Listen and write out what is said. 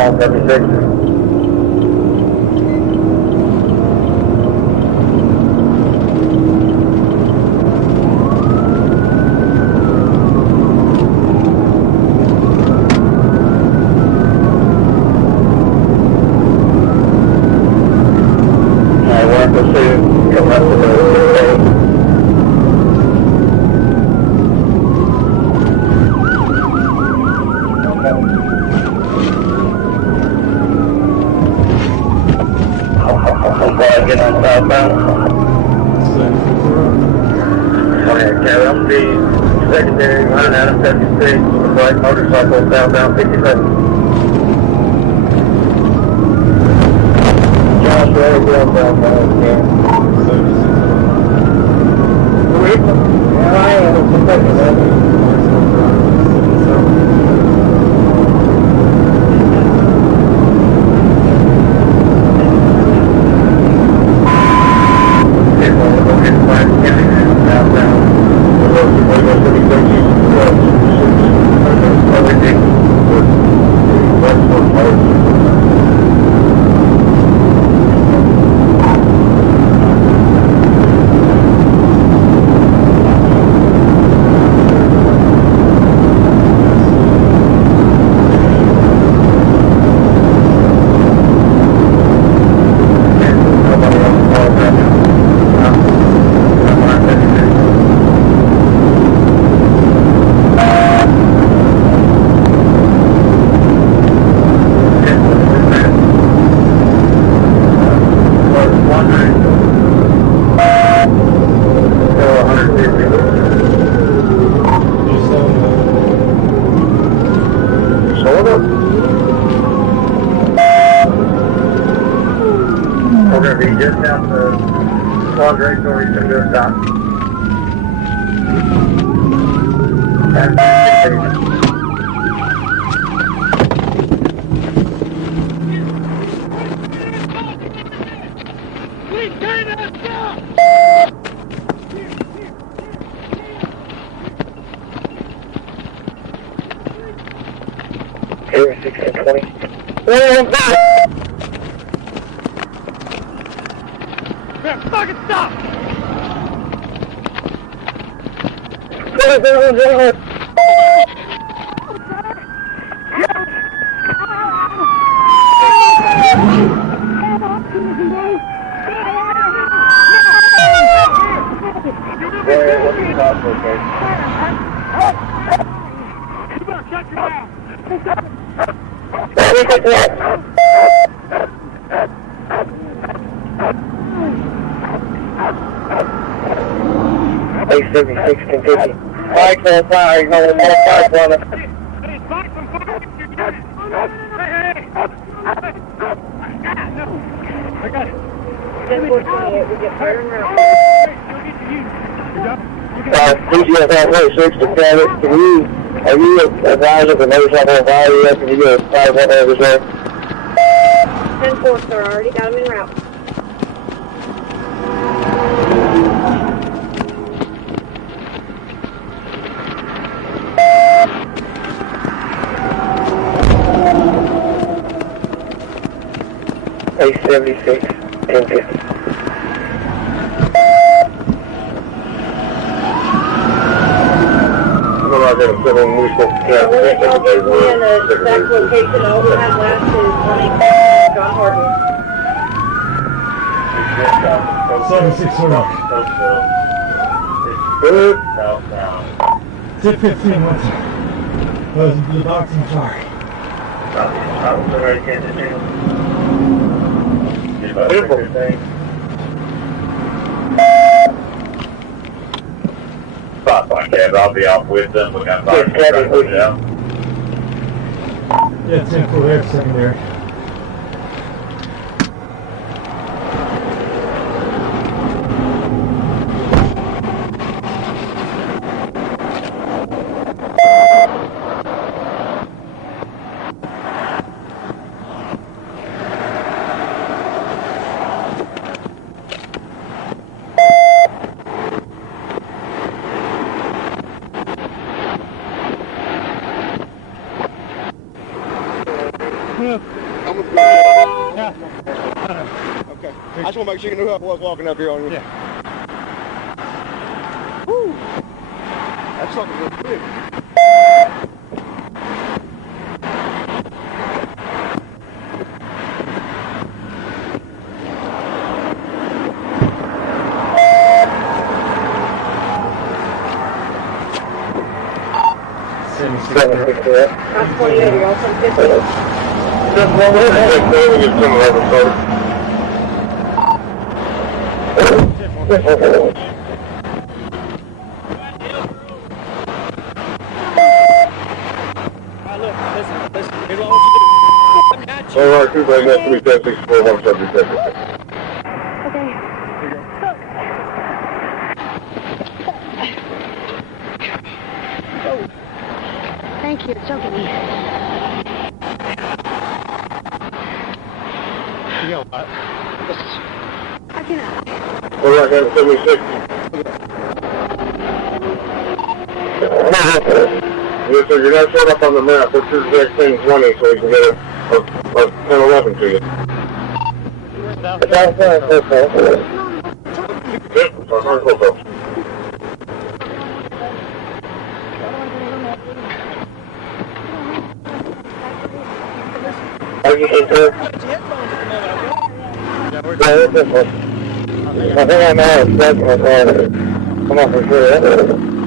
on 76. Get on southbound. Okay, carry on the secondary line out of 76, black motorcycle southbound 57. Josh, where are you going southbound? Yeah, I am. We're going to be just down the Padre, so we can do a stop. Here, 1620. Fucking stop! A76 Kentucky. Mike, that's fire. You're going to more fire on us. I got it. 10-428, we get fire and round. CGS 26 to Cabot, are you advising the motorcycle on fire yet? Can you get a 5-1 over there? 10-4, sir, already got him en route. A76, 1050. I'm not going to put on loose with the We'll let y'all give me an exact location. All we have left is 1 John Harden. 760. Good. 1015, what's it? Those are the box, I'm sorry. Stop like that, I'll be off with them. We got 5 Yeah, 10-4 there, secondary. Yeah. want to make sure you knew who I was walking up here on you. Yeah. Woo! That's something real quick. Cross 28, you're also 50. Just one minute, we get some of the folks. Look, listen, here's what I want you to do. I'm not you. All right, 2 by 364, 176. Okay. Oh. Thank you, it's choking me. You know what? I cannot. All right, 76. Yeah, so you're not showing up on the map. What's your exact thing 20 so we can get a 10-11 to you? Yep, South Cocoa. Are you in there? Yeah, we're Yeah, that's it. I think I know it's second. Come on for sure.